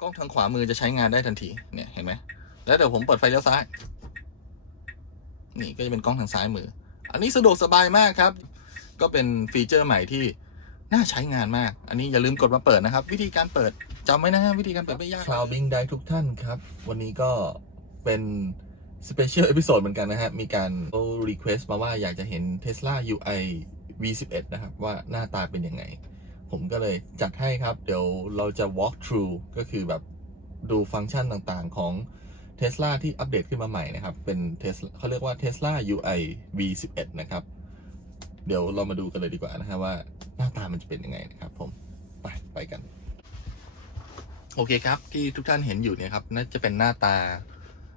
กล้องทางขวามือจะใช้งานได้ทันทีเนี่ยเห็นไหมแล้วเดี๋ยวผมเปิดไฟเลี้ยวซ้าย นี่ก็จะเป็นกล้องทางซ้ายมือ อันนี้สะดวกสบายมากครับ ก็เป็นฟีเจอร์ใหม่ที่น่าใช้งานมาก อันนี้อย่าลืมกดมาเปิดนะครับ วิธีการเปิดจำไว้นะฮะวิธีการเปิดไม่ยาก Cloud Bing ได้ทุกท่านครับ วันนี้ก็เป็นสเปเชียลเอพิโซดเหมือนกันนะฮะ มีการรีเควสต์มาว่าอยากจะเห็น Tesla UI V11 นะครับ ว่าหน้าตาเป็นยังไง ผมก็เลยจัดให้ครับ เดี๋ยวเราจะ walk through ก็คือแบบดูฟังก์ชันต่างๆของ Tesla ที่อัปเดตขึ้นมาใหม่นะครับ เป็น Tesla เขาเรียกว่า Tesla UI V11 นะครับ เดี๋ยวเรามาดูกันเลยดีกว่านะฮะว่าหน้าตามันจะเป็นยังไงนะครับผม ไปไปกัน โอเคครับ ที่ทุกท่านเห็นอยู่เนี่ยครับน่าจะเป็นหน้าตา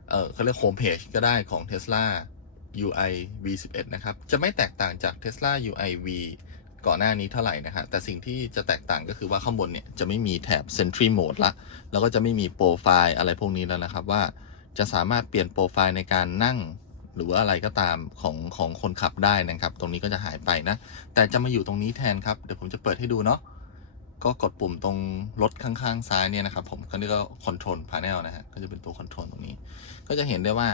เออเขาเรียกโฮมเพจก็ได้ของ Tesla UI V11 นะครับ จะไม่แตกต่างจาก Tesla UI V ก่อนหน้านี้เท่าไหร่นะฮะแต่สิ่งที่จะแตกต่างก็คือว่าข้างบนเนี่ยจะไม่มีแถบ Sentry Mode ละ แล้วก็จะไม่มีโปรไฟล์อะไรพวกนี้แล้วนะครับว่าจะสามารถเปลี่ยนโปรไฟล์ในการนั่งหรือว่าอะไรก็ตามของของคนขับได้นะครับ ตรงนี้ก็จะหายไปนะ แต่จะมาอยู่ตรงนี้แทนครับ เดี๋ยวผมจะเปิดให้ดูเนาะ ก็กดปุ่มตรงรถข้างๆซ้ายเนี่ยนะครับผมก็นี่ก็คอนโทรลพา n นลนะฮะ ก็จะเป็นตัวคอนโทรลตรงนี้ ก็จะเห็นได้ว่า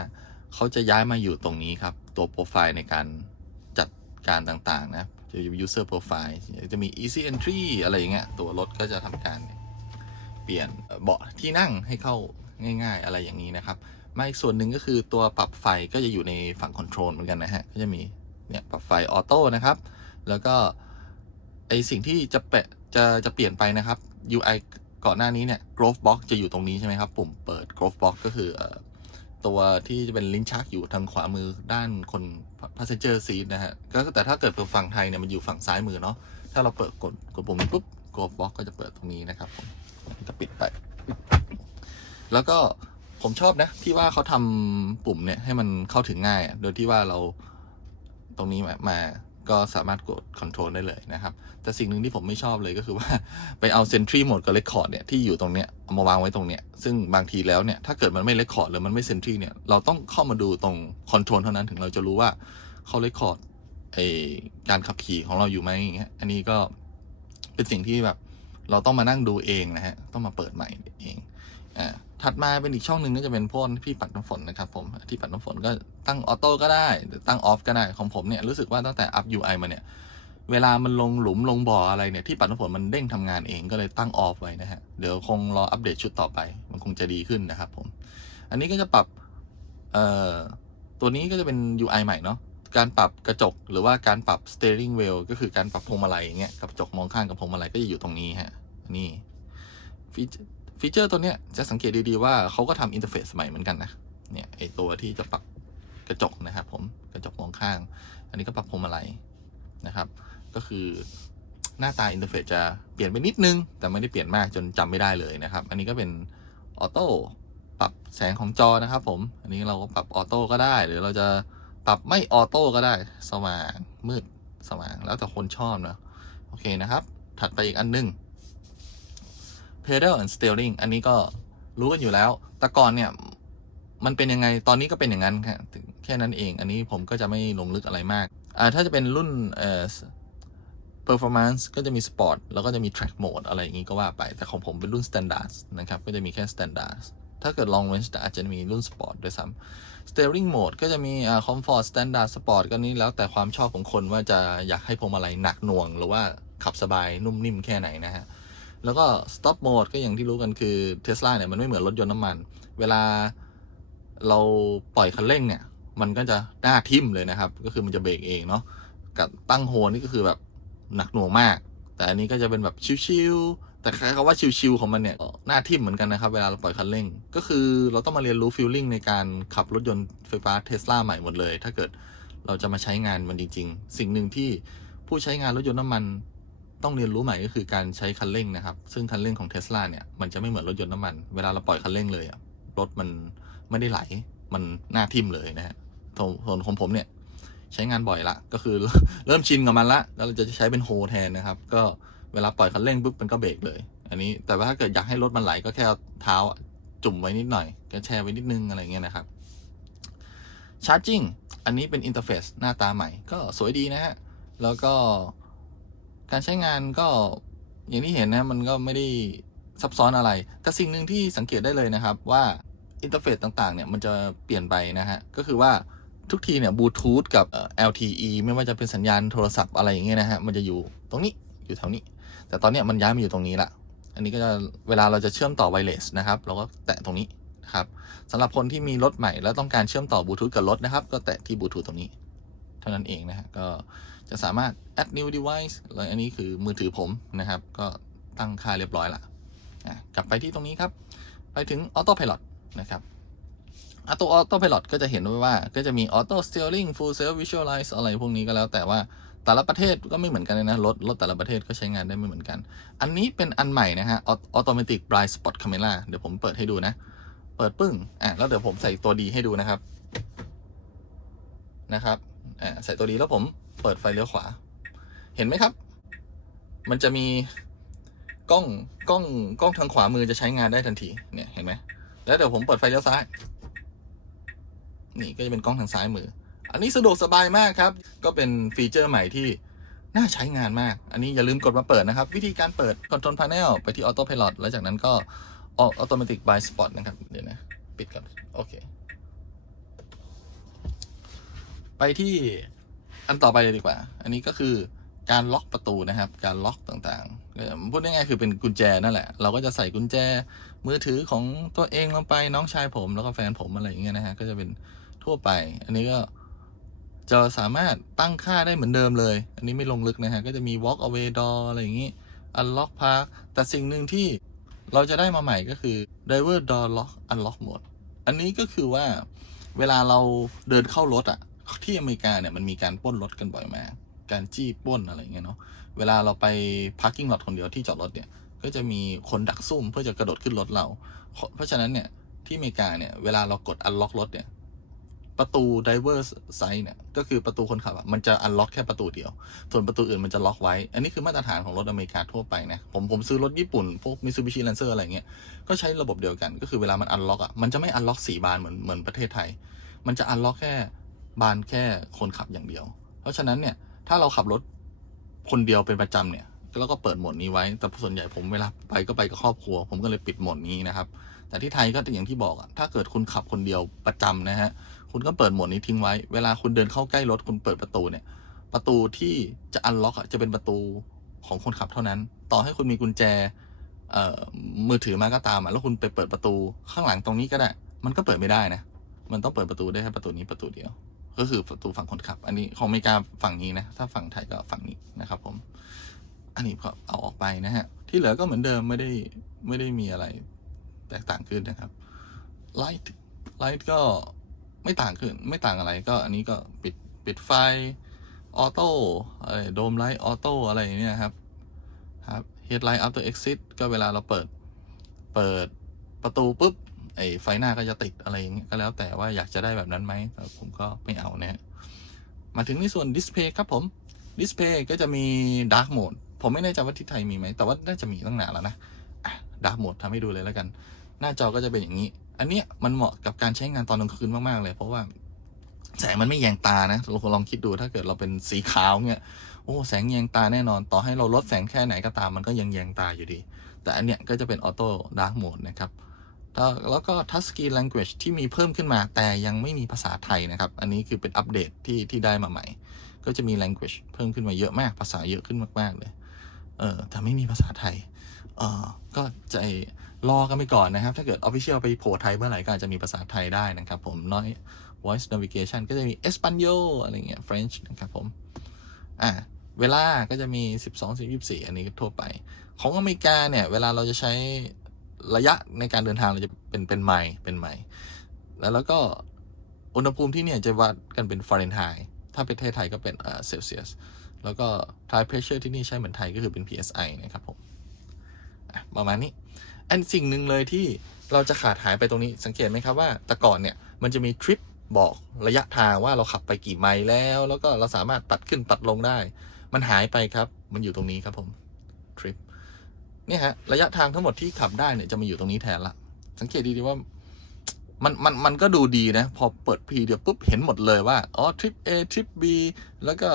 เขาจะย้ายมาอยู่ตรงนี้ครับ ตัวโปรไฟล์ในการจัดการต่างๆนะ จะมี user profile จะมี easy entry อะไรอย่างเงี้ย ตัวรถก็จะทำการเปลี่ยนเบาะที่นั่งให้เข้าง่าย ๆ อะไรอย่างนี้นะครับ มาอีกส่วนหนึ่งก็คือตัวปรับไฟก็จะอยู่ในฝั่งคอนโทรลเหมือนกันนะฮะ ก็จะมีเนี่ยปรับไฟออโต้นะครับ แล้วก็ไอสิ่งที่จะเปะจะจะเปลี่ยนไปนะครับ UI ก่อนหน้านี้เนี่ย growth box จะอยู่ตรงนี้ใช่ไหมครับ ปุ่มเปิด growth box ก็คืออ ตัวที่จะเป็นลิ้นชักอยู่ทางขวามือด้านคนพาสเซนเจอร์ซีนะฮะก็แต่ถ้าเกิดเป็นฝั่งไทยเนี่ยมันอยู่ฝั่งซ้ายมือเนาะถ้าเราเปิดกดกดปุ่มนี้ปุ๊บกดบล็อกก็จะเปิดตรงนี้นะครับผมก็ปิดไป แล้วก็ผมชอบนะ ที่ว่าเขาทำปุ่มเนี่ยให้มันเข้าถึงง่าย โดยที่ว่าเราตรงนี้มามา ก็สามารถกดคอนโทรลได้เลยนะครับ แต่สิ่งหนึ่งที่ผมไม่ชอบเลยก็คือว่าไปเอา Sentry Mode กับ Record เนี่ยที่อยู่ตรงเนี้ยเอามาวางไว้ตรงเนี้ยซึ่งบางทีแล้วเนี่ยถ้าเกิดมันไม่ Record หรือมันไม่ Sentry เนี่ยเราต้องเข้ามาดูตรงคอนโทรลเท่านั้นถึงเราจะรู้ว่าเขา Record ไอการขับขี่ของเราอยู่ไหมอย่างเงี้ยอันนี้ก็เป็นสิ่งที่แบบเราต้องมานั่งดูเองนะฮะต้องมาเปิดใหม่เองอ่า ถัดมาเป็นอีกช่องหนึ่งก็จะเป็นพวกที่ปัดน้ำฝนนะครับผมที่ปัดน้ำฝนก็ตั้งออโต้ก็ได้หรือตั้งออฟก็ได้ของผมเนี่ยรู้สึกว่าตั้งแต่อัพ UI มาเนี่ยเวลามันลงหลุมลงบ่ออะไรเนี่ยที่ปัดน้ำฝนมันเด้งทำงานเองก็เลยตั้งออฟไว้นะฮะเดี๋ยวคงรออัปเดตชุดต่อไป มันคงจะดีขึ้นนะครับผมอันนี้ก็จะปรับเอ่อตัวนี้ก็จะเป็น UI ใหม่เนาะการปรับกระจกหรือว่าการปรับ steering wheel ก็คือการปรับพวงมาลัยอย่างเงี้ยกระจกมองข้างกับพวงมาลัยก็จะอยู่ตรงนี้ฮะนี่ฟี ฟีเจอร์ตัวเนี้ยจะสังเกตดีๆว่าเขาก็ทำอินเทอร์เฟซใหม่เหมือนกันนะ เนี่ยไอตัวที่จะปรับกระจกนะครับผมกระจกมองข้าง อันนี้ก็ปรับพวงมาลัยนะครับ ก็คือหน้าตาอินเทอร์เฟซจะเปลี่ยนไปนิดนึง แต่ไม่ได้เปลี่ยนมากจนจำไม่ได้เลยนะครับ อันนี้ก็เป็นออโต้ปรับแสงของจอนะครับผม อันนี้เราก็ปรับออโต้ก็ได้ หรือเราจะปรับไม่ออโต้ก็ได้ สว่างมืดสว่างแล้วแต่คนชอบนะ โอเคนะครับ ถัดไปอีกอันหนึง pedal and steering อันนี้ก็รู้กันอยู่แล้ว แต่ก่อนเนี่ยมันเป็นยังไง ตอนนี้ก็เป็นอย่างนั้นครับแค่นั้นเอง อันนี้ผมก็จะไม่ลงลึกอะไรมาก อ่า ถ้าจะเป็นรุ่นเอ่อ performance ก็จะมี sport แล้วก็จะมี track mode อะไรอย่างนี้ก็ว่าไป แต่ของผมเป็นรุ่น standard นะครับ ก็จะมีแค่ standard ถ้าเกิด long range อาจจะมีรุ่น sport ด้วยซ้ำ steering mode ก็จะมีอ่า comfort standard sport ก็นี้แล้วแต่ความชอบของคนว่าจะอยากให้พวงมาลัยหนักหน่วง หรือว่าขับสบายนุ่มนิ่มแค่ไหนนะฮะ แล้วก็ stop mode ก็อย่างที่รู้กันคือ Tesla เนี่ยมันไม่เหมือนรถยนต์น้ำมัน เวลาเราปล่อยคันเร่งเนี่ย มันก็จะหน้าทิ่มเลยนะครับ ก็คือมันจะเบรกเองเนาะกับตั้งโฮนี่ก็คือแบบหนักหน่วงมาก แต่อันนี้ก็จะเป็นแบบชิวๆแต่คำว่าชิวๆของมันเนี่ยหน้าทิ่มเหมือนกันนะครับ เวลาเราปล่อยคันเร่ง ก็คือเราต้องมาเรียนรู้ฟีลลิ่งในการขับรถยนต์ไฟฟ้าเทสลาใหม่หมดเลย ถ้าเกิดเราจะมาใช้งานมันจริง ๆ สิ่งหนึ่งที่ผู้ใช้งานรถยนต์น้ำมัน ต้องเรียนรู้ใหม่ก็คือการใช้คันเร่งนะครับ ซึ่งคันเร่งของเทสลาเนี่ยมันจะไม่เหมือนรถยนต์น้ำมัน เวลาเราปล่อยคันเร่งเลยอะรถมันไม่ได้ไหล มันหน้าทิ่มเลยนะฮะส่วนของผมเนี่ยใช้งานบ่อยละ ก็คือเริ่มชินกับมันละ แล้วเราจะใช้เป็นโฮแทนนะครับ ก็เวลาปล่อยคันเร่งปุ๊บมันก็เบรกเลย อันนี้แต่ว่าถ้าเกิดอยากให้รถมันไหลก็แค่เอาเท้าจุ่มไว้นิดหน่อยก็แช่ไว้นิดนึงอะไรเงี้ยนะครับชาร์จิ่งอันนี้เป็นอินเทอร์เฟซหน้าตาใหม่ก็สวยดีนะฮะ แล้วก็ การใช้งานก็อย่างที่เห็นนะมันก็ไม่ได้ซับซ้อนอะไร แต่สิ่งหนึ่งที่สังเกตได้เลยนะครับว่าอินเทอร์เฟซต่างๆเนี่ยมันจะเปลี่ยนไปนะฮะ ก็คือว่าทุกทีเนี่ยบลูทูธกับเอ่อ LTE ไม่ว่าจะเป็นสัญญาณโทรศัพท์อะไรอย่างเงี้ยนะฮะ มันจะอยู่ตรงนี้อยู่แถวนี้ แต่ตอนเนี้ยมันย้ายมาอยู่ตรงนี้ละ อันนี้ก็จะเวลาเราจะเชื่อมต่อไวเลสนะครับ เราก็แตะตรงนี้นะครับสำหรับคนที่มีรถใหม่แล้วต้องการเชื่อมต่อบลูทูธกับรถนะครับ ก็แตะที่บลูทูธตรงนี้ เท่านั้นเองนะฮะก็ จะสามารถ add new device เลยอันนี้คือมือถือผมนะครับ ก็ตั้งค่าเรียบร้อยละกลับไปที่ตรงนี้ครับ ไปถึง auto pilot นะครับอะตัว auto pilot ก็จะเห็นด้วยว่าก็จะมี auto steering full self visualize อะไรพวกนี้ก็แล้วแต่ว่าแต่ละประเทศก็ไม่เหมือนกันเลยนะ รถ รถแต่ละประเทศก็ใช้งานได้ไม่เหมือนกัน อันนี้เป็นอันใหม่นะฮะ automatic blind spot camera เดี๋ยวผมเปิดให้ดูนะ เปิดปึ้ง อะ แล้วเดี๋ยวผมใส่ตัวดีให้ดูนะครับ นะครับ อ่า ใส่ตัวดีแล้วผม เปิดไฟเลี้ยวขวา เห็นไหมครับ มันจะมีกล้องกล้องกล้องทางขวามือจะใช้งานได้ทันทีเนี่ยเห็นไหมแล้วเดี๋ยวผมเปิดไฟเลี้ยวซ้าย นี่ก็จะเป็นกล้องทางซ้ายมือ อันนี้สะดวกสบายมากครับ ก็เป็นฟีเจอร์ใหม่ที่น่าใช้งานมาก อันนี้อย่าลืมกดมาเปิดนะครับ วิธีการเปิด Control Panel ไปที่ Auto Pilot แล้วจากนั้นก็ Automatic Blind Spot นะครับ เดี๋ยวนะ ปิดก่อน โอเค ไปที่ อันต่อไปเลยดีกว่า อันนี้ก็คือการล็อกประตูนะครับ การล็อกต่างๆพูดง่ายๆคือเป็นกุญแจนั่นแหละ เราก็จะใส่กุญแจมือถือของตัวเองลงไปน้องชายผมแล้วก็แฟนผมอะไรอย่างเงี้ยนะฮะก็จะเป็นทั่วไป อันนี้ก็จะสามารถตั้งค่าได้เหมือนเดิมเลย อันนี้ไม่ลงลึกนะฮะ ก็จะมี walk away door อะไรอย่างงี้ unlock park แต่สิ่งหนึ่งที่เราจะได้มาใหม่ก็คือ driver door lock unlock mode อันนี้ก็คือว่าเวลาเราเดินเข้ารถอะ ที่อเมริกาเนี่ยมันมีการป้นรถกันบ่อยมาก การจี้ป้นอะไรเงี้ยเนาะ เวลาเราไป parking lot คนเดียวที่จอดรถเนี่ย ก็จะมีคนดักซุ่มเพื่อจะกระโดดขึ้นรถเรา เพราะฉะนั้นเนี่ยที่อเมริกาเนี่ยเวลาเรากด unlock รถเนี่ยประตู driver side เนี่ยก็คือประตูคนขับอะมันจะ unlock แค่ประตูเดียว ส่วนประตูอื่นมันจะล็อกไว้ อันนี้คือมาตรฐานของรถอเมริกาทั่วไปนะ ผมผมซื้อรถญี่ปุ่น พวก Mitsubishi Lancer อะไรเงี้ย ก็ใช้ระบบเดียวกัน ก็คือเวลามัน unlock อะ มันจะไม่ unlock สี่บานเหมือนเหมือนประเทศไทย มันจะ unlock แค่ บานแค่คนขับอย่างเดียว เพราะฉะนั้นเนี่ยถ้าเราขับรถคนเดียวเป็นประจำเนี่ยแล้วก็เปิดโหมดนี้ไว้ แต่ส่วนใหญ่ผมเวลาไปก็ไปกับครอบครัว ผมก็เลยปิดโหมดนี้นะครับ แต่ที่ไทยก็อย่างที่บอกอะถ้าเกิดคุณขับคนเดียวประจำนะฮะคุณก็เปิดโหมดนี้ทิ้งไว้ เวลาคุณเดินเข้าใกล้รถคุณเปิดประตูเนี่ย ประตูที่จะอันล็อกอะจะเป็นประตูของคนขับเท่านั้น ต่อให้คุณมีกุญแจเอ่อมือถือมาก็ตามอะแล้วคุณไปเปิดประตูข้างหลังตรงนี้ก็ได้ มันก็เปิดไม่ได้นะ มันต้องเปิดประตูได้แค่ประตูนี้ประตูเดียว ก็คือประตูฝั่งคนขับ อันนี้ของอเมริกาฝั่งนี้นะ ถ้าฝั่งไทยก็ฝั่งนี้นะครับ ผม อันนี้ก็เอาออกไปนะฮะ ที่เหลือก็เหมือนเดิมไม่ได้ไม่ได้มีอะไร แตกต่างขึ้นนะครับไลท์ไลท์ก็ไม่ต่างขึ้น ไม่ต่างอะไรก็อันนี้ก็ปิดปิดไฟออโต้อะไรโดมไลท์ออโต้อะไรเนี้ยครับครับ headlight after exit ก็เวลาเราเปิด เปิดประตูปุ๊บ ไอ้ไฟหน้าก็จะติดอะไรอย่างเงี้ยก็แล้วแต่ว่าอยากจะได้แบบนั้นไหมแต่ผมก็ไม่เอานะฮะมาถึงในส่วนดิสเพย์ครับผมดิสเพย์ก็จะมี Dark Mode ผมไม่แน่ใจว่าที่ไทยมีไหม แต่ว่าน่าจะมีตั้งนานแล้วนะดาร์กโหมดทำให้ดูเลยแล้วกัน หน้าจอก็จะเป็นอย่างนี้ อันเนี้ยมันเหมาะกับการใช้งานตอนกลางคืนมากๆเลย เพราะว่าแสงมันไม่แยงตานะเราลองคิดดูถ้าเกิดเราเป็นสีขาวเนี่ยโอ้แสงแยงตาแน่นอน ต่อให้เราลดแสงแค่ไหนก็ตามมันก็ยังแยงตาอยู่ดี แต่อันเนี้ยก็จะเป็นออโต้ดาร์กโหมดนะครับ แล้วก็ Touch Screen Language ที่มีเพิ่มขึ้นมาแต่ยังไม่มีภาษาไทยนะครับ อันนี้คือเป็นอัปเดตที่ที่ได้มาใหม่ ก็จะมี language เพิ่มขึ้นมาเยอะมาก ภาษาเยอะขึ้นมากๆเลยเออแต่ไม่มีภาษาไทยเออก็ใจรอกันไปก่อนนะครับ ถ้าเกิด Official ไปโผล่ไทยเมื่อไหร่ก็อาจจะมีภาษาไทยได้นะครับผมน้อย voice navigation ก็จะมี Espanol อะไรเงี้ย French นะครับผมอ่าเวลาก็จะมี 12 10 24อันนี้ทั่วไป ของอเมริกาเนี่ย เวลาเราจะใช้ ระยะในการเดินทางเราจะเป็นเป็นไมล์เป็นไมล์แล้วแล้วก็อุณหภูมิที่เนี่ยจะวัดกันเป็นฟาเรนไฮต์ถ้าประเทศไทยก็เป็นเซลเซียสแล้วก็ tire pressure ที่นี่ใช้เหมือนไทยก็คือเป็น PSI นะครับผมประมาณนี้ อันสิ่งหนึ่งเลยที่เราจะขาดหายไปตรงนี้สังเกตไหมครับว่าแต่ก่อนเนี่ยมันจะมีทริปบอกระยะทางว่าเราขับไปกี่ไมล์แล้ว แล้วก็เราสามารถตัดขึ้นตัดลงได้ มันหายไปครับ มันอยู่ตรงนี้ครับผมทริป เนี่ยฮะระยะทางทั้งหมดที่ขับได้เนี่ยจะมาอยู่ตรงนี้แทนละสังเกตดีๆว่ามันมันมันก็ดูดีนะ พอเปิดพีเดียวปุ๊บเห็นหมดเลยว่า อ๋อทริป A ทริป B แล้วก็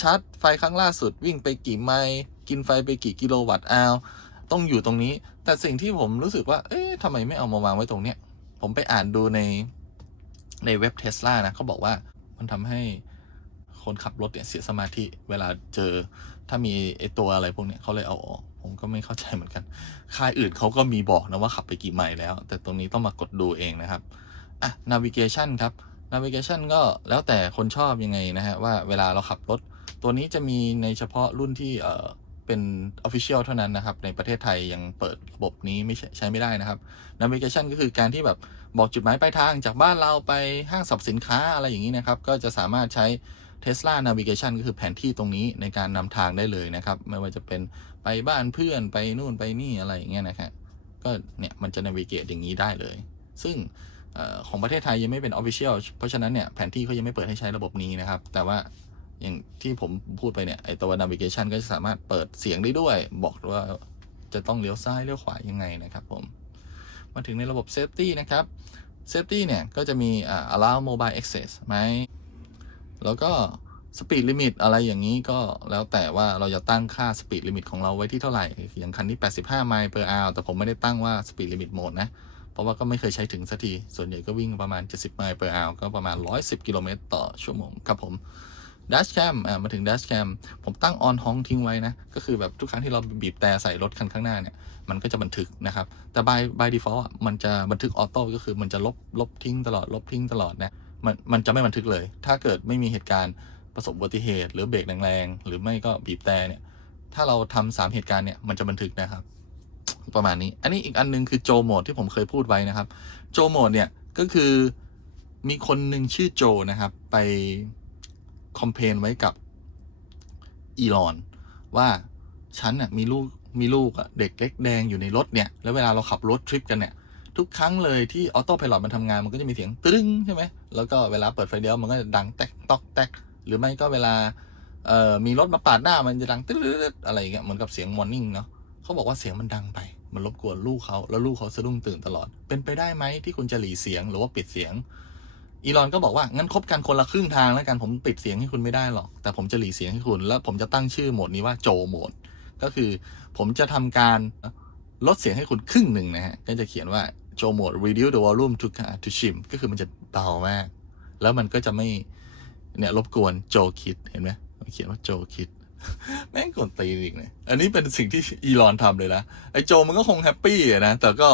ชาร์จไฟครั้งล่าสุดวิ่งไปกี่ไมล์กินไฟไปกี่กิโลวัตต์อาวต้องอยู่ตรงนี้ แต่สิ่งที่ผมรู้สึกว่า เอ๊ะทำไมไม่เอามาวางไว้ตรงเนี้ย ผมไปอ่านดูในในเว็บเทสลานะเขาบอกว่ามันทำให้คนขับรถเนี่ยเสียสมาธิเวลาเจอถ้ามีไอตัวอะไรพวกเนี้ยเขาเลยเอาออก ผมก็ไม่เข้าใจเหมือนกัน ค่ายอื่นเขาก็มีบอกนะว่าขับไปกี่ไมล์แล้ว แต่ตรงนี้ต้องมากดดูเองนะครับ อะ navigation ครับ navigation ก็แล้วแต่คนชอบยังไงนะฮะ ว่าเวลาเราขับรถ ตัวนี้จะมีในเฉพาะรุ่นที่เอ่อเป็น official เท่านั้นนะครับ ในประเทศไทยยังเปิดระบบนี้ไม่ใช่ใช้ไม่ได้นะครับ navigation ก็คือการที่แบบบอกจุดหมายปลายทางจากบ้านเราไปห้างสรรพสินค้าอะไรอย่างนี้นะครับ ก็จะสามารถใช้ Tesla Navigation ก็คือแผนที่ตรงนี้ในการนำทางได้เลยนะครับ ไม่ว่าจะเป็นไปบ้านเพื่อนไปนู่นไปนี่อะไรอย่างเงี้ยนะครับก็เนี่ยมันจะ navigate อย่างนี้ได้เลย ซึ่งออของประเทศไทยยังไม่เป็น official เพราะฉะนั้นเนี่ยแผนที่เขายังไม่เปิดให้ใช้ระบบนี้นะครับ แต่ว่าอย่างที่ผมพูดไปเนี่ยไอตัว navigation ก็จะสามารถเปิดเสียงได้ด้วย บอกว่าจะต้องเลี้ยวซ้ายเลี้ยวขวายังไงนะครับผม มาถึงในระบบ safety นะครับ safety เนี่ยก็จะมีอ่า allow mobile access ไหม แล้วก็ speed limit อะไรอย่างนี้ก็แล้วแต่ว่าเราจะตั้งค่า speed limit ของเราไว้ที่เท่าไหร่ อย่างคันนี้ 85 ไมล์ per hour แต่ผมไม่ได้ตั้งว่า speed limit mode นะ เพราะว่าก็ไม่เคยใช้ถึงสักที ส่วนใหญ่ก็วิ่งประมาณ 70 ไมล์ per hour ก็ประมาณ 110 กิโลเมตรต่อชั่วโมงครับผม dash cam อ่ามาถึง dash cam ผมตั้ง on ห้องทิ้งไว้นะ ก็คือแบบทุกครั้งที่เราบีบแต่ใส่รถคันข้างหน้าเนี่ย มันก็จะบันทึกนะครับ แต่ by by default อะมันจะบันทึกออโต้ก็คือมันจะลบลบทิ้งตลอดลบทิ้งตลอดนะ มันมันจะไม่บันทึกเลย ถ้าเกิดไม่มีเหตุการณ์ประสบอุบัติเหตุ หรือเบรกแรงๆหรือไม่ก็บีบแต่เนี่ย ถ้าเราทำสามเหตุการณ์เนี่ยมันจะบันทึกนะครับ ประมาณนี้ อันนี้อีกอันนึงคือโจโหมดที่ผมเคยพูดไว้นะครับ โจโหมดเนี่ยก็คือมีคนหนึ่งชื่อโจนะครับ ไปคอมเพนไว้กับอีลอน ว่าฉันน่ะมีลูกมีลูกอะเด็กเล็กแดงอยู่ในรถเนี่ย แล้วเวลาเราขับรถทริปกันเนี่ย ทุกครั้งเลยที่ออโต้พ i l o t มันทำงานมันก็จะมีเสียงตึ้งใช่ไหมแล้วก็เวลาเปิดไฟเลี้ยวมันก็จะดังแตกตอกแตกหรือไม่ก็เวลาเอ่อมีรถมาปาดหน้ามันจะดังตึ๊ดอะไรอย่างเงี้ยเหมือนกับเสียง warning เนาะเขาบอกว่าเสียงมันดังไป มันรบกวนลูกเขาแล้วลูกเขาสะดุ้งตื่นตลอด เป็นไปได้ไหมที่คุณจะหลีเสียงหรือว่าปิดเสียงอีลอนก็บอกว่างั้นคบกันคนละครึ่งทางแล้วกันผมปิดเสียงให้คุณไม่ได้หรอก แต่ผมจะหลีเสียงให้คุณ แล้วผมจะตั้งชื่อโหมดนี้ว่าโจโหมด ก็คือผมจะทำการลดเสียงให้คุณครึ่งหนึ่งนะฮะก็จะเขียนว่า โจโหมด reduce the volume to to chim ก็คือมันจะเบามาก แล้วมันก็จะไม่ เนี่ยรบกวนโจคิด เห็นไหมมันเขียนว่าโจคิด แม่งกดตีนอีกเนี่ย อันนี้เป็นสิ่งที่อีลอนทำเลยนะ ไอโจมันก็คงแฮปปี้นะ แต่ก็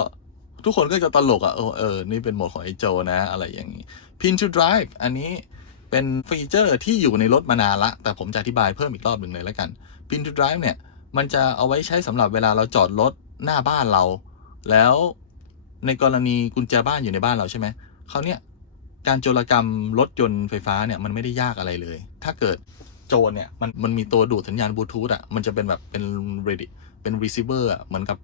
ทุกคนก็จะตลกอะเออเออ นี่เป็นโหมดของไอโจนะ อะไรอย่างนี้ Pin to Drive อันนี้เป็นฟีเจอร์ที่อยู่ในรถมานานละ แต่ผมจะอธิบายเพิ่มอีกรอบหนึ่งเลยแล้วกัน Pin to Drive เนี่ย มันจะเอาไว้ใช้สำหรับเวลาเราจอดรถหน้าบ้านเรา แล้ว ในกรณีกุญแจบ้านอยู่ในบ้านเราใช่ไหมเขาเนี่ยการโจรกรรมรถยนต์ไฟฟ้าเนี่ยมันไม่ได้ยากอะไรเลย ถ้าเกิดโจรเนี่ยมันมันมีตัวดูดสัญญาณบลูทูธอะมันจะเป็นแบบเป็นเรดิเป็นรีเซิเวอร์อะเหมือนกับ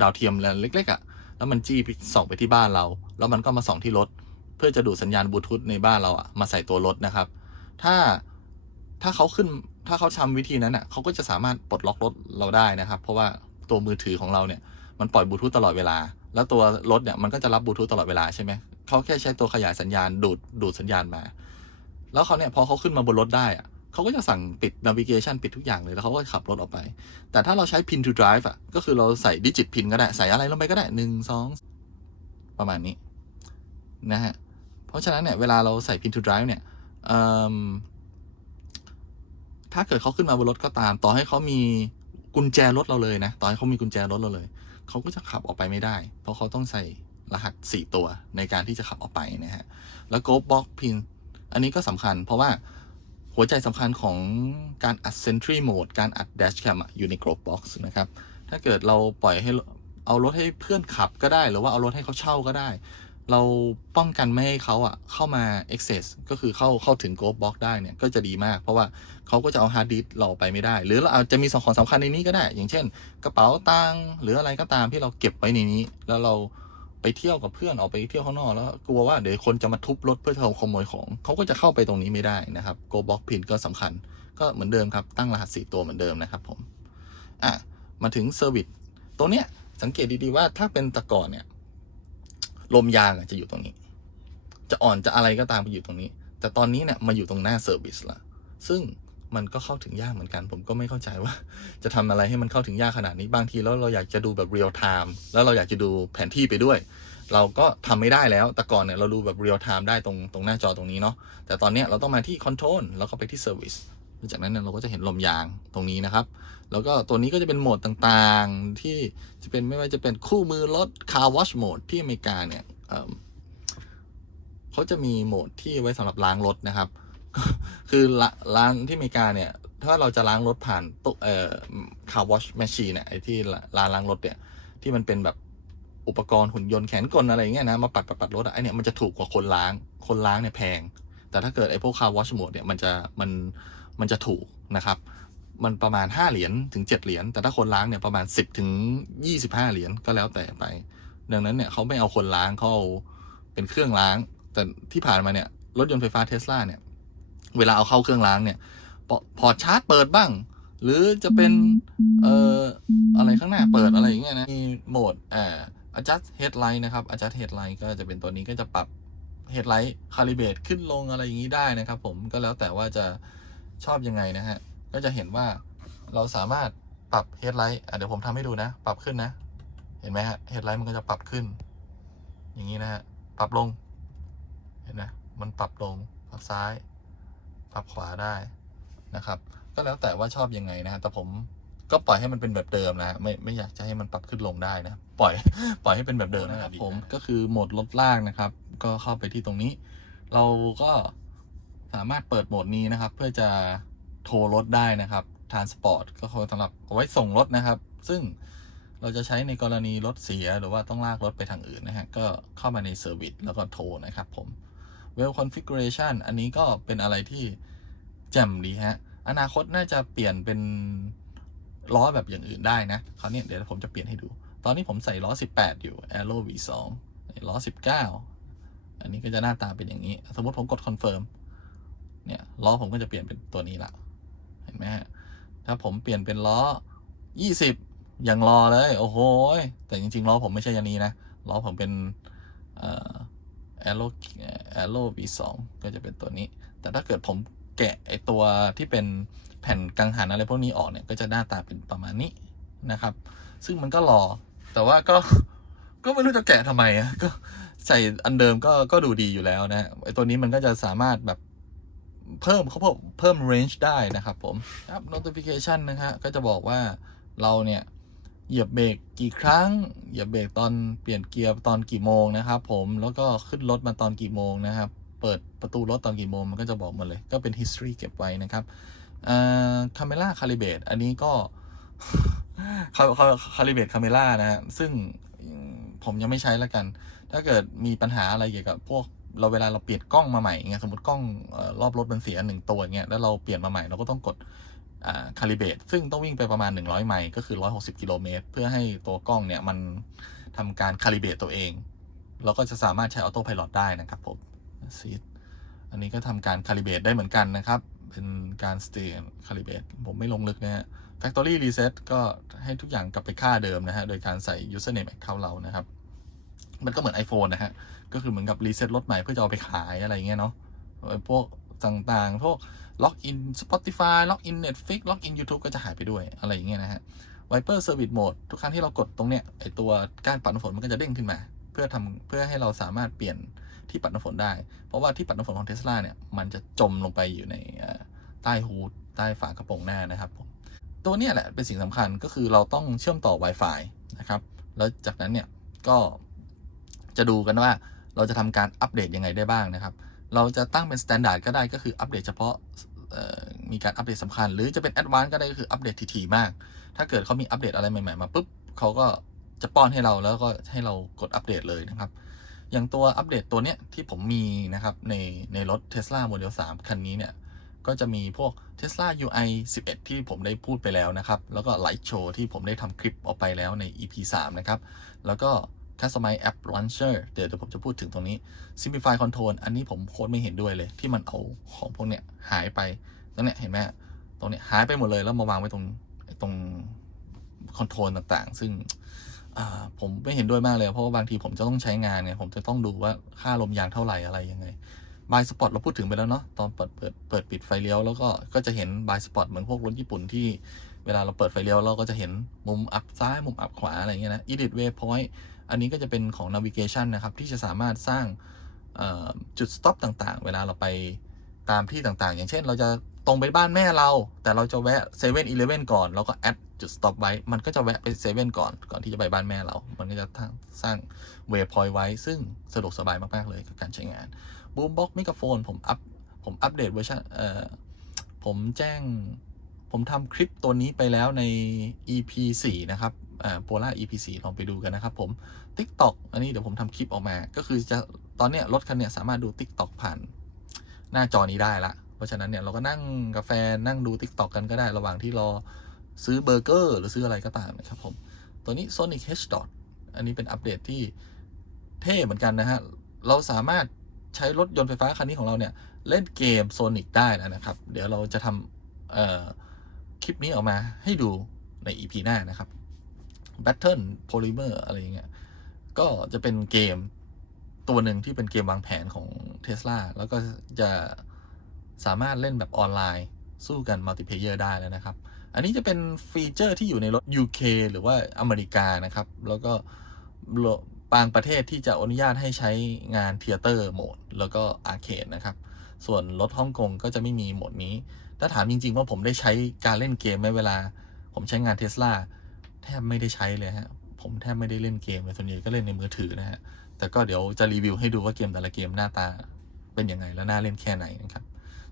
ดาวเทียมเล็กๆอะแล้วมันจี้ส่องไปที่บ้านเรา แล้วมันก็มาส่องที่รถ เพื่อจะดูดสัญญาณบลูทูธในบ้านเราอะมาใส่ตัวรถนะครับ ถ้าถ้าเขาขึ้นถ้าเขาทำวิธีนั้นอะเขาก็จะสามารถปลดล็อกรถเราได้นะครับ เพราะว่าตัวมือถือของเราเนี่ยมันปล่อยบลูทูธตลอดเวลา แล้วตัวรถเนี่ยมันก็จะรับบลูทูธตลอดเวลาใช่ไหมเขาแค่ใช้ตัวขยายสัญญาณดูดดูดสัญญาณมา แล้วเขาเนี่ยพอเขาขึ้นมาบนรถได้อะเขาก็จะสั่งปิด navigation ปิดทุกอย่างเลยแล้วเขาก็ขับรถออกไป แต่ถ้าเราใช้ pin to drive อะก็คือเราใส่ดิจิตพินก็ได้ ใส่อะไรลงไปก็ได้หนึ่งสองประมาณนี้นะฮะเพราะฉะนั้นเนี่ยเวลาเราใส่ pin to drive เนี่ยถ้าเกิดเขาขึ้นมาบนรถก็ตาม ต่อให้เขามีกุญแจรถเราเลยนะ ต่อให้เขามีกุญแจรถเราเลย เขาก็จะขับออกไปไม่ได้ เพราะเขาต้องใส่รหัส 4 ตัวในการที่จะขับออกไปนะฮะ แล้ว Go Box Pin อันนี้ก็สำคัญ เพราะว่าหัวใจสำคัญของการอัด Sentry Mode การอัด Dash Cam อะอยู่ใน Globe Box นะครับ ถ้าเกิดเราปล่อยให้เอารถให้เพื่อนขับก็ได้ หรือว่าเอารถให้เขาเช่าก็ได้ เราป้องกันไม่ให้เขาอะเข้ามา access ก็คือเข้าเข้าถึง Go Box ได้เนี่ยก็จะดีมาก เพราะว่าเขาก็จะเอาฮาร์ดดิสเราไปไม่ได้ หรือเราอาจจะมีสองของสำคัญในนี้ก็ได้ อย่างเช่น กระเป๋าตังค์หรืออะไรก็ตามที่เราเก็บไว้ในนี้ แล้วเราไปเที่ยวกับเพื่อนออกไปเที่ยวข้างนอกแล้วกลัวว่าเดี๋ยวคนจะมาทุบรถเพื่อจะขโมยของเขาก็จะเข้าไปตรงนี้ไม่ได้นะครับ Go Box Pin ก็สำคัญ ก็เหมือนเดิมครับตั้งรหัสสี่ตัวเหมือนเดิมนะครับผมอะมาถึงเซอร์วิสตัวเนี้ยสังเกตดีๆว่าถ้าเป็นตะก่อนเนี่ย ลมยางจะอยู่ตรงนี้ จะอ่อนจะอะไรก็ตามไปอยู่ตรงนี้ แต่ตอนนี้เนี่ยมาอยู่ตรงหน้าเซอร์วิสละซึ่งมันก็เข้าถึงยากเหมือนกัน ผมก็ไม่เข้าใจว่า จะทำอะไรให้มันเข้าถึงยากขนาดนี้บางทีแล้วเราอยากจะดูแบบเรียลไทม์แล้วเราอยากจะดูแผนที่ไปด้วย เราก็ทำไม่ได้แล้ว แต่ก่อนเนี่ยเราดูแบบเรียลไทม์ได้ตรงตรงหน้าจอตรงนี้เนาะแต่ตอนเนี้ยเราต้องมาที่คอนโทรลแล้วก็ไปที่เซอร์วิส จากนั้นเราก็จะเห็นลมยางตรงนี้นะครับ แล้วก็ตัวนี้ก็จะเป็นโหมดต่างๆ ที่จะเป็นไม่ว่าจะเป็นคู่มือรถ Car Wash Mode ที่อเมริกาเนี่ยเเขาจะมีโหมดที่ไว้สำหรับล้างรถนะครับ คือละร้านที่อเมริกาเนี่ย ถ้าเราจะล้างรถผ่านตุ๊เอ่อ car wash machine เนี่ยไอ้ที่ร้านล้างรถเนี่ยที่มันเป็นแบบอุปกรณ์หุ่นยนต์แขนกลอะไรเงี้ยนะมาปัดปัดปัดรถไอเนี่ยมันจะถูกกว่าคนล้างคนล้างเนี่ยแพง แต่ถ้าเกิดไอพวก car wash mode เนี่ยมันจะมัน มันจะถูกนะครับ มันประมาณ 5 เหรียญถึง 7 เหรียญแต่ถ้าคนล้างเนี่ยประมาณ 10 ถึง 25 เหรียญก็แล้วแต่ไป ดังนั้นเนี่ยเขาไม่เอาคนล้างเขาเอาเป็นเครื่องล้าง แต่ที่ผ่านมาเนี่ยรถยนต์ไฟฟ้าเทสลาเนี่ยเวลาเอาเข้าเครื่องล้างเนี่ยพอชาร์จเปิดบ้าง หรือจะเป็นเอ่ออะไรข้างหน้าเปิดอะไรอย่างเงี้ยนะมีโหมดอ่า adjust headlight นะครับ adjust headlight ก็จะเป็นตัวนี้ก็จะปรับ headlight calibrate ขึ้นลงอะไรอย่างนี้ได้นะครับผมก็แล้วแต่ว่าจะ ชอบยังไงนะฮะ ก็จะเห็นว่าเราสามารถปรับ headlight อะเดี๋ยวผมทำให้ดูนะ ปรับขึ้นนะ เห็นไหมฮะ headlight มันก็จะปรับขึ้น อย่างนี้นะฮะ ปรับลง เห็นไหมมันปรับลง ปรับซ้าย ปรับขวาได้นะครับ ก็แล้วแต่ว่าชอบยังไงนะฮะ แต่ผมก็ปล่อยให้มันเป็นแบบเดิมนะฮะไม่ไม่อยากจะให้มันปรับขึ้นลงได้นะ ปล่อย ปล่อยให้เป็นแบบเดิมนะครับผม ก็คือโหมดลดล่างนะครับ ก็เข้าไปที่ตรงนี้ เราก็ สามารถเปิดโหมดนี้นะครับ เพื่อจะโทรรถได้นะครับทานสปอร์ตก็คือสำหรับเอาไว้ส่งรถนะครับ ซึ่งเราจะใช้ในกรณีรถเสียหรือว่าต้องลากรถไปทางอื่นนะฮะก็เข้ามาในเซอร์วิสแล้วก็โทรนะครับผม Well Configuration อันนี้ก็เป็นอะไรที่แจ่มดีฮะ อนาคตน่าจะเปลี่ยนเป็นล้อแบบอย่างอื่นได้นะคราวนี้เดี๋ยวผมจะเปลี่ยนให้ดู ตอนนี้ผมใส่ล้อ 18 อยู่ Aero V2 ล้อ 19 อันนี้ก็จะหน้าตาเป็นอย่างนี้ สมมติผมกด Confirm ล้อผมก็จะเปลี่ยนเป็นตัวนี้ละเห็นไหมฮะถ้าผมเปลี่ยนเป็นล้อ 20ยังรอเลย โอ้โห แต่จริงๆล้อผมไม่ใช่ยันนี้นะล้อผมเป็นเอ่อ Aero Aero V2 ก็จะเป็นตัวนี้ แต่ถ้าเกิดผมแกะไอตัวที่เป็นแผ่นกังหันอะไรพวกนี้ออกเนี่ย ก็จะหน้าตาเป็นประมาณนี้นะครับ ซึ่งมันก็รอ แต่ว่าก็ ก็ไม่รู้จะแกะทำไมอะก็ใส่อันเดิมก็ ก็ดูดีอยู่แล้วนะฮะไอตัวนี้มันก็จะสามารถแบบ เพิ่มเขาเพิ่มเพิ่ม range ได้นะครับผมครับ notification นะฮะก็จะบอกว่าเราเนี่ยเหยียบเบรกกี่ครั้ง เหยียบเบรกตอนเปลี่ยนเกียร์ตอนกี่โมงนะครับผมแล้วก็ขึ้นรถมาตอนกี่โมงนะครับ เปิดประตูรถตอนกี่โมงมันก็จะบอกหมาเลย ก็เป็น history เก็บไว้นะครับอ่า camera calibrate อันนี้ก็เขาเขา calibrate camera นะฮะซึ่งผมยังไม่ใช้แล้วกัน ถ้าเกิดมีปัญหาอะไรเกี่ยวกับพวก เราเวลาเราเปลี่ยนกล้องมาใหม่เงี้ยสมมติกล้องรอบรถมันเสียหนึ่งตัวเงี้ยแล้วเราเปลี่ยนมาใหม่เราก็ต้องกดคาลิเบตซึ่งต้องวิ่งไปประมาณ 100 ไมล์ก็คือ 160 กิโลเมตร เพื่อให้ตัวกล้องเนี่ย มันทำการคาลิเบตตัวเอง เราก็จะสามารถใช้ออโต้พายโได้นะครับผมซีดอันนี้ก็ทำการคาลิเบตได้เหมือนกันนะครับ เป็นการสเตนคาลิเบตผมไม่ลงลึกนะฮะ Factory Reset ก็ให้ทุกอย่างกลับไปค่าเดิมนะฮะ โดยการใส่ username account เรานะครับ มันก็เหมือน iPhone นะฮะ ก็คือเหมือนกับรีเซ็ตรถใหม่เพื่อจะเอาไปขายอะไรเงี้ยเนาะพวกต่างๆ พวกล็อกอิน Spotify ล็อกอิน Netflix ล็อกอิน YouTube ก็จะหายไปด้วยอะไรอย่างเงี้ยนะฮะ Viper Service Mode ทุกครั้งที่เรากดตรงเนี้ยไอตัวกานปัดน้ำฝนมันก็จะเด้งขึ้นมา เพื่อทำเพื่อให้เราสามารถเปลี่ยนที่ปัดน้ำฝนได้ เพราะว่าที่ปัดน้ำฝนของเทสลาเนี่ยมันจะจมลงไปอยู่ในใต้ฮูดใต้ฝากระโปรงหน้านะครับผมตัวเนี้ยแหละเป็นสิ่งสำคัญก็คือเราต้องเชื่อมต่อ Wi-Fi นะครับ แล้วจากนั้นเนี่ยก็จะดูกันว่า เราจะทำการอัปเดตยังไงได้บ้างนะครับ เราจะตั้งเป็นสแตนดาร์ดก็ได้ก็คืออัปเดตเฉพาะมีการอัปเดตสำคัญ หรือจะเป็นแอดวานซ์ก็ได้ก็คืออัปเดตถี่ๆมาก ถ้าเกิดเขามีอัปเดตอะไรใหม่ๆมาปุ๊บเขาก็จะป้อนให้เราแล้วก็ให้เรากดอัปเดตเลยนะครับ อย่างตัวอัปเดตตัวเนี้ยที่ผมมีนะครับในในรถ Tesla Model 3 คันนี้เนี่ยก็จะมีพวก Tesla UI 11 ที่ผมได้พูดไปแล้วนะครับ แล้วก็ Light Show ที่ผมได้ทำคลิปออกไปแล้วใน EP 3 นะครับ แล้วก็ Customize App Launcher เดี๋ยวผมจะพูดถึงตรงนี้ Simplify Control อันนี้ผมโคตรไม่เห็นด้วยเลย ที่มันเอาของพวกเนี้ยหายไปตรงเนี้ยเห็นไหมตรงเนี้ยหายไปหมดเลยแล้วมาวางไว้ตรงตรงคอนโทรลต่างๆ ซึ่งผมไม่เห็นด้วยมากเลย เพราะว่าบางทีผมจะต้องใช้งานเนี่ยผมจะต้องดูว่าค่าลมยางเท่าไหร่อะไรยังไงบายสปอตเราพูดถึงไปแล้วเนาะตอนเปิดเปิดเปิดปิดไฟเลี้ยวแล้วก็ก็จะเห็นบายสปอตเหมือนพวกรถญี่ปุ่นที่เวลาเราเปิดไฟเลี้ยวเราก็จะเห็นมุมอับซ้ายมุมอับขวาอะไรเงี้ยนะ edit waypoint อันนี้ก็จะเป็นของ navigation นะครับ ที่จะสามารถสร้างจุด stop ต่างๆ เวลาเราไปตามที่ต่างๆ อย่างเช่น เราจะตรงไปบ้านแม่เรา แต่เราจะแวะเซเว่นอีเลฟเว่นก่อน แล้วก็แอดจุด stop ไว้ มันก็จะแวะไปเซเว่นก่อน ก่อนที่จะไปบ้านแม่เรา มันก็จะสร้าง waypoint ไว้ ซึ่งสะดวกสบายมากๆ เลยกับการใช้งาน Boombox มโครโฟนผมอัพผมอัปเดตเวอร์ชันเอ่อผมแจ้ง ผมทำคลิปตัวนี้ไปแล้วใน EP 4 นะครับโพล่า EP 4ลองไปดูกันนะครับผม TikTok อันนี้เดี๋ยวผมทำคลิปออกมา ก็คือจะตอนเนี้ยรถคันเนี้ยสามารถดู TikTok ผ่านหน้าจอนี้ได้ละ เพราะฉะนั้นเนี่ยเราก็นั่งกาแฟนั่งดู TikTok กันก็ได้ระหว่างที่รอซื้อเบอร์เกอร์ หรือซื้ออะไรก็ตามนะครับผม ตัวนี้ Sonic H dot อันนี้เป็นอัปเดตที่เท่เหมือนกันนะฮะ เราสามารถใช้รถยนต์ไฟฟ้าคันนี้ของเราเนี่ย เล่นเกม Sonic ได้นะครับ เดี๋ยวเราจะทำเอ่อ คลิปนี้ออกมาให้ดูใน EP หน้านะครับ Battle Polymer อะไรอย่างเงี้ยก็จะเป็นเกมตัวหนึ่งที่เป็นเกมวางแผนของ Tesla แล้วก็จะสามารถเล่นแบบออนไลน์ สู้กันมัลติเพเยอร์ได้แล้วนะครับ อันนี้จะเป็นฟีเจอร์ที่อยู่ในรถ UK หรือว่าอเมริกานะครับ แล้วก็บางประเทศที่จะอนุญาตให้ใช้งานเทเตอร์โหมด แล้วก็อาร์เคดนะครับ ส่วนรถฮ่องกงก็จะไม่มีโหมดนี้ ถ้าถามจริง ๆ ว่าผมได้ใช้การเล่นเกมไหมเวลา ผมใช้งานเทสลาแทบไม่ได้ใช้เลยฮะ ผมแทบไม่ได้เล่นเกมเลยส่วนใหญ่ก็เล่นในมือถือนะฮะ แต่ก็เดี๋ยวจะรีวิวให้ดูว่าเกมแต่ละเกมหน้าตาเป็นยังไงแล้วน่าเล่นแค่ไหนนะครับ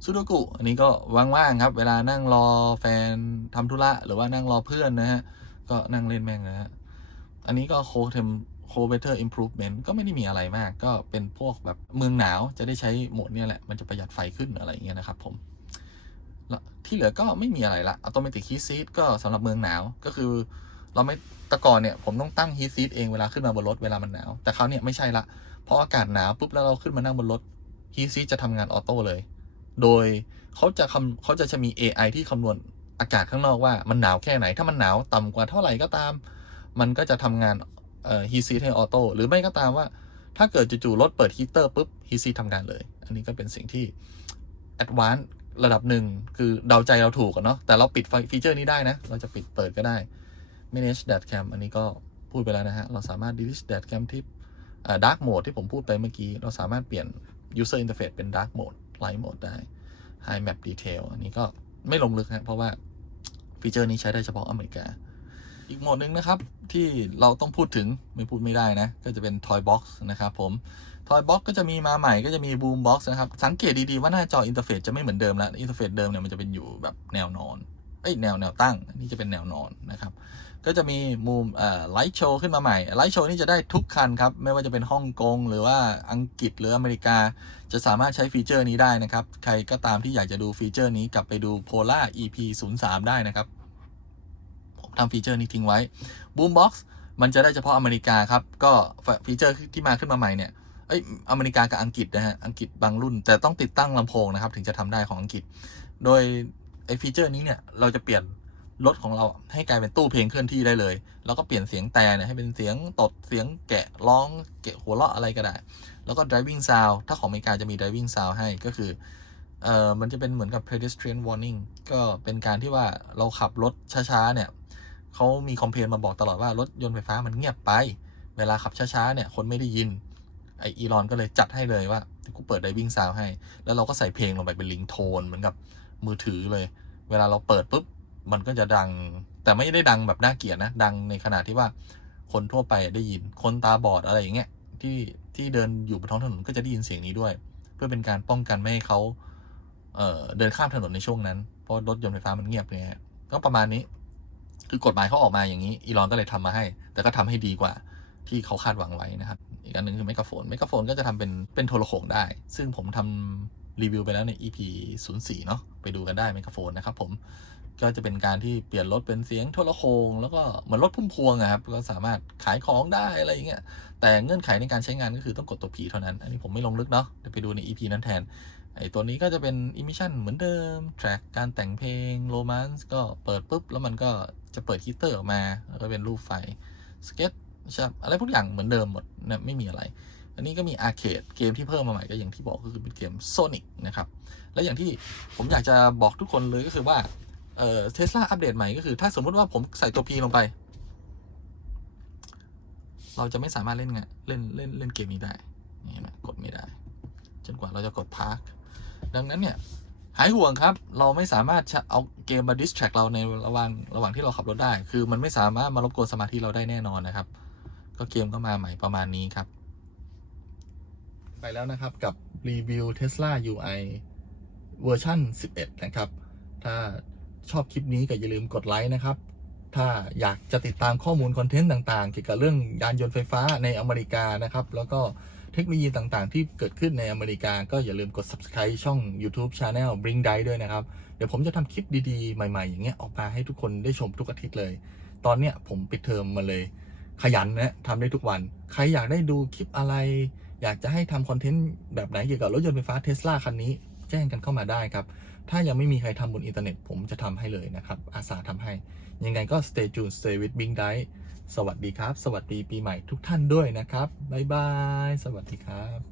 ซูโดกุอันนี้ก็ว่างๆครับ เวลานั่งรอแฟนทำธุระหรือว่านั่งรอเพื่อนนะฮะ ก็นั่งเล่นแม่งนะฮะ อันนี้ก็โคเทมโคเบเตอร์อิมพรูฟเมนต์ก็ไม่ได้มีอะไรมาก ก็เป็นพวกแบบเมืองหนาวจะได้ใช้โหมดเนี้ยแหละ มันจะประหยัดไฟขึ้นอะไรอย่างเงี้ยนะครับผม ที่เหลือก็ไม่มีอะไรละอัตโนมัติฮีซีดก็สำหรับเมืองหนาวก็คือ เราไม่แตะก่อนเนี่ยผมต้องตั้งฮีซีดเองเวลาขึ้นมาบนรถเวลามันหนาว แต่คราวเนี้ยไม่ใช่ละเพราะอากาศหนาวปุ๊บแล้วเราขึ้นมานั่งบนรถฮีซีดจะทำงานออโต้เลย โดยเขาจะคำเขาจะจะมี AI ที่คำนวณอากาศข้างนอกว่ามันหนาวแค่ไหน ถ้ามันหนาวต่ำกว่าเท่าไหร่ก็ตาม มันก็จะทำงานฮีซีให้ออโต้หรือไม่ก็ตามว่า ถ้าเกิดจู่ๆรถเปิดฮีเตอร์ปุ๊บฮีซีทำงานเลย อันนี้ก็เป็นสิ่งที่แอดวานซ์ ระดับหนึ่งคือเดาใจเราถูกกันเนาะแต่เราปิดฟีเจอร์นี้ได้นะ เราจะปิดเปิดก็ได้ manage dat cam อันนี้ก็พูดไปแล้วนะฮะ เราสามารถ delete dat cam ที่ dark mode ที่ผมพูดไปเมื่อกี้ เราสามารถเปลี่ยน user interface เป็น dark mode light mode ได้ high map detail อันนี้ก็ไม่ลงลึกนะเพราะว่าฟีเจอร์นี้ใช้ได้เฉพาะอเมริกา อีกโหมดหนึ่งนะครับ ที่เราต้องพูดถึงไม่พูดไม่ได้นะ ก็จะเป็น Toy Box นะครับผม Toy Box ก็จะมีมาใหม่ก็จะมี Boom Box นะครับ สังเกตดี ๆ ว่าหน้าจออินเทอร์เฟซจะไม่เหมือนเดิมแล้วอินเทอร์เฟซเดิมเนี่ยมันจะเป็นอยู่แบบแนวนอนเอ้ยแนวแนวตั้งนนี้จะเป็นแนวนอนนะครับก็จะมีมุมไลท์โชว์ขึ้นมาใหม่ไลท์โชว์นี่จะได้ทุกคันครับ ไม่ว่าจะเป็นฮ่องกง หรือว่าอังกฤษหรืออเมริกา จะสามารถใช้ฟีเจอร์นี้ได้นะครับ ใครก็ตามที่อยากจะดูฟีเจอร์นี้กลับไปดู Polar EP 0 3ได้นะครับ ผมทำฟีเจอร์นี้ทิ้งไว้ Boombox มันจะได้เฉพาะอเมริกาครับ ก็ฟีเจอร์ที่มาขึ้นมาใหม่เนี่ย เอ้ยอเมริกากับอังกฤษนะฮะอังกฤษบางรุ่น แต่ต้องติดตั้งลำโพงนะครับ ถึงจะทำได้ของอังกฤษ โดยไอ้ฟีเจอร์นี้เนี่ยเราจะเปลี่ยนรถของเราให้กลายเป็นตู้เพลงเคลื่อนที่ได้เลย แล้วก็เปลี่ยนเสียงแต่เนี่ยให้เป็นเสียงตดเสียงแกะร้องแกะหัวเราะอะไรก็ได้ แล้วก็ driving sound ถ้าของอเมริกาจะมี driving sound ให้ก็คือเอ่อมันจะเป็นเหมือนกับ pedestrian warning ก็เป็นการที่ว่าเราขับรถช้าๆเนี่ยเขามีคอมเพลนมาบอกตลอดว่ารถยนต์ไฟฟ้ามันเงียบไป เวลาขับช้าๆเนี่ยคนไม่ได้ยิน ไออีลอนก็เลยจัดให้เลยว่ากูเปิด driving sound ให้ แล้วเราก็ใส่เพลงลงไปเป็นลิงโทนเหมือนกับมือถือเลย เวลาเราเปิดปุ๊บมันก็จะดัง แต่ไม่ได้ดังแบบน่าเกลียดนะ ดังในขนาดที่ว่าคนทั่วไปได้ยินคนตาบอดอะไรอย่างเงี้ยที่ที่เดินอยู่บนท้องถนนก็จะได้ยินเสียงนี้ด้วย เพื่อเป็นการป้องกันไม่ให้เขาเอ่อเดินข้ามถนนในช่วงนั้น เพราะรถยนต์ไฟฟ้ามันเงียบเนี่ยก็ประมาณนี้ คือกฎหมายเขาออกมาอย่างนี้อีลอนก็เลยทำมาให้ แต่ก็ทำให้ดีกว่าที่เขาคาดหวังไว้นะครับ อีกอันหนึ่งคือไมโครโฟนไมโครโฟนก็จะทำเป็นเป็นโทรโขงได้ ซึ่งผมทำรีวิวไปแล้วใน EP 04 เนาะไปดูกันได้ไมโครโฟนนะครับผมก็จะเป็นการที่เปลี่ยนรถเป็นเสียงโทรโขงแล้วก็เหมือนรถพุ่มพวงอะครับ ก็สามารถขายของได้อะไรอย่างเงี้ยแต่เงื่อนไขในการใช้งานก็คือต้องกดตัวผีเท่านั้น อันนี้ผมไม่ลงลึกเนาะเดี๋ยวไปดูใน EP นั้นแทนไอตัวนี้ก็จะเป็น emission เหมือนเดิม track การแต่งเพลง romance ก็เปิดปุ๊บ แล้วมันก็จะเปิดฮีเตอร์ออกมา แล้วก็เป็นรูปไฟสเก็ต ใช่อะไรพวกอย่างเหมือนเดิมหมดนะไม่มีอะไร อันนี้ก็มีอาร์เคดเกมที่เพิ่มมาใหม่ก็อย่างที่บอกก็คือเป็นเกม Sonic นะครับ และอย่างที่ผมอยากจะบอกทุกคนเลยก็คือว่าเอ่อเทสลาอัปเดตใหม่ก็คือ ถ้าสมมติว่าผมใส่ตัว P ลงไป เราจะไม่สามารถเล่นไงเล่นเล่นเล่นเกมนี้ได้นี่เห็นไหมกดไม่ได้จนกว่าเราจะกดพาร์คดังนั้นเนี่ยหายห่วงครับ เราไม่สามารถเอาเกมมาดิสแทรกเราในระหว่างระหว่างที่เราขับรถได้ คือมันไม่สามารถมารบกวนสมาธิเราได้แน่นอนนะครับ ก็เกมก็มาใหม่ประมาณนี้ครับ ไปแล้วนะครับกับรีวิว Tesla UI เวอร์ชัน11 นะครับ ถ้าชอบคลิปนี้ก็อย่าลืมกดไลค์นะครับ ถ้าอยากจะติดตามข้อมูลคอนเทนต์ต่างๆ เกี่ยวกับเรื่องยานยนต์ไฟฟ้าในอเมริกานะครับ แล้วก็เทคโนโลยีต่างๆ ที่เกิดขึ้นในอเมริกา ก็อย่าลืมกด subscribe ช่อง YouTube Channel Bring d i ด้วยนะครับ เดี๋ยวผมจะทำคลิปดีๆ ใหม่ๆ อย่างเงี้ยออกมาให้ทุกคนได้ชมทุกอาทิตย์เลย ตอนเนี้ยผมปิดเทอมมาเลย ขยันนะทำได้ทุกวัน ใครอยากได้ดูคลิปอะไร อยากจะให้ทำคอนเทนต์แบบไหนเกี่ยวกับรถยนต์ไฟฟ้าเทสลาคันนี้ แจ้งกันเข้ามาได้ครับ ถ้ายังไม่มีใครทำบนอินเทอร์เน็ต ผมจะทำให้เลยนะครับ อาสาทำให้ ยังไงก็ stay tuned stay with Bing d i สวัสดีครับ สวัสดีปีใหม่ทุกท่านด้วยนะครับบ๊ายบาย สวัสดีครับ